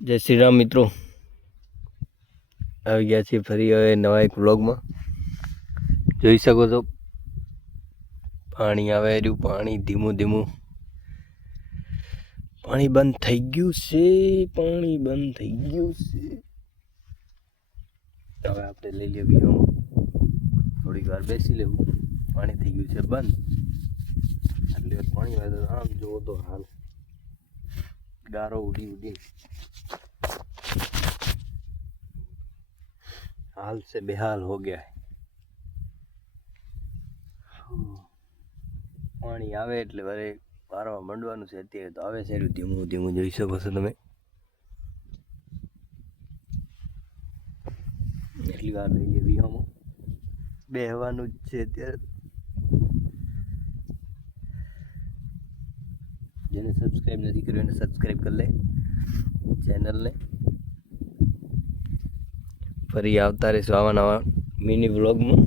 જય શ્રી રામ મિત્રો, આવી ગયા છીએ ફરી હવે નવા એક વ્લોગમાં. જોઈ શકો છો પાણી આવે રહ્યું, પાણી ધીમું ધીમું પાણી બંધ થઈ ગયું છે. હવે આપણે લઈ લેવી, થોડીક વાર બેસી લેવું. પાણી થઈ ગયું છે બંધ, એટલે પાણી આવે આમ જોવો તો હાલ ગારો ઉડી हाल से बेहाल हो गया है. પાણી આવે એટલે વરે વારવા મંડવાનું છે. અત્યારે તો આવે છે ધીમું ધીમું, જોઈ શકો છો તમે. એટલી વાર લઈ લેવી, આમાં બેહવાનું જ છે અત્યારે. જેને સબસ્ક્રાઈબ નથી કર્યું એને સબસ્ક્રાઈબ કરી લે ચેનલને. ફરી આવતા રહીશું આવા નવા મિની વ્લોગમાં.